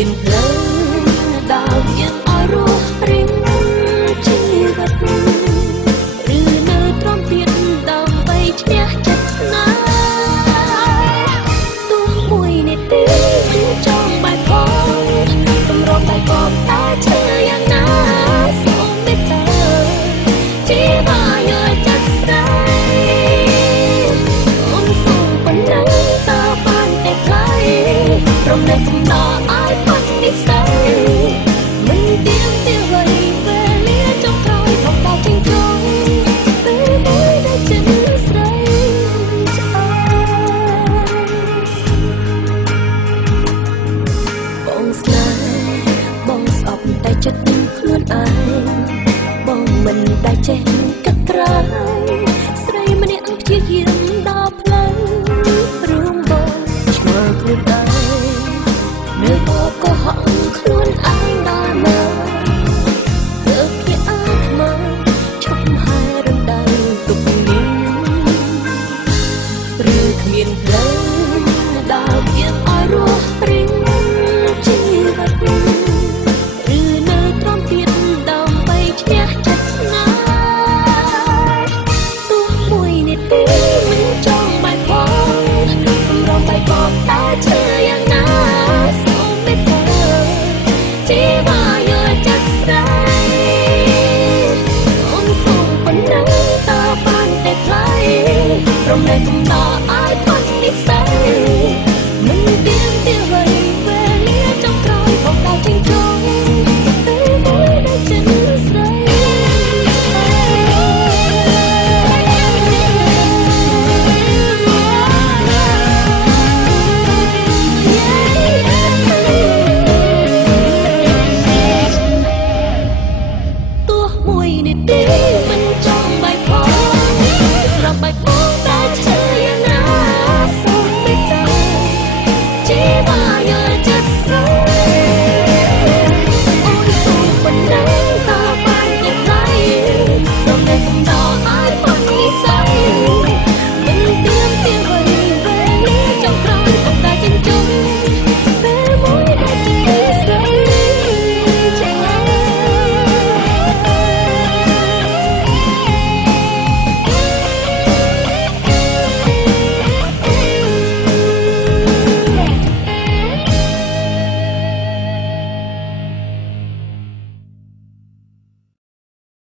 មានផ្លូវដើរយើងឲ្យរស់រៀងជីវិតឬនៅទ្រាំទៀតដើម្បីឈ្នះចិត្តស្នេហ៍ទុំមួយនាទីចង់បែកផងតម្រង់បែកក៏តែឈឺយ៉ាងណាសូមមេត្តាជីវាយកចិត្តស្រីអូនសូមប៉ុណ្ណឹងតើបានតែខ្លៃរំលែកសំណរឲ្យផុតនិស្ស័យមិនទៀងទាវ័យពេលលាចុងក្រោយមកតែចិញ្ចង់ពេលមួយដែលចិត្តស្រីឆ្អើបងស្នេហ៍បងស្អប់តែចិត្តខ្លួនឯងបងមិនដែលចេះគិតក្រែងស្រីម្នាក់ព្យាយាមដល់ផ្លូវរួមបងឆ្ងល់ខ្លួនឯងនៅបបកុហកខ្លួនឯងដល់មកទើបភ្នាក់អានមកឈប់ហែរំដៅទុកនេះឬគ្មានផ្លូវដើរយើងឲ្យរស់រៀងជីវិតឬនៅទ្រាំទៀតដើម្បីឈ្នះចិត្តស្នេហ៍ទុំមួយនាទីមិនចង់បែកផងរំបែកក៏តែឈឺ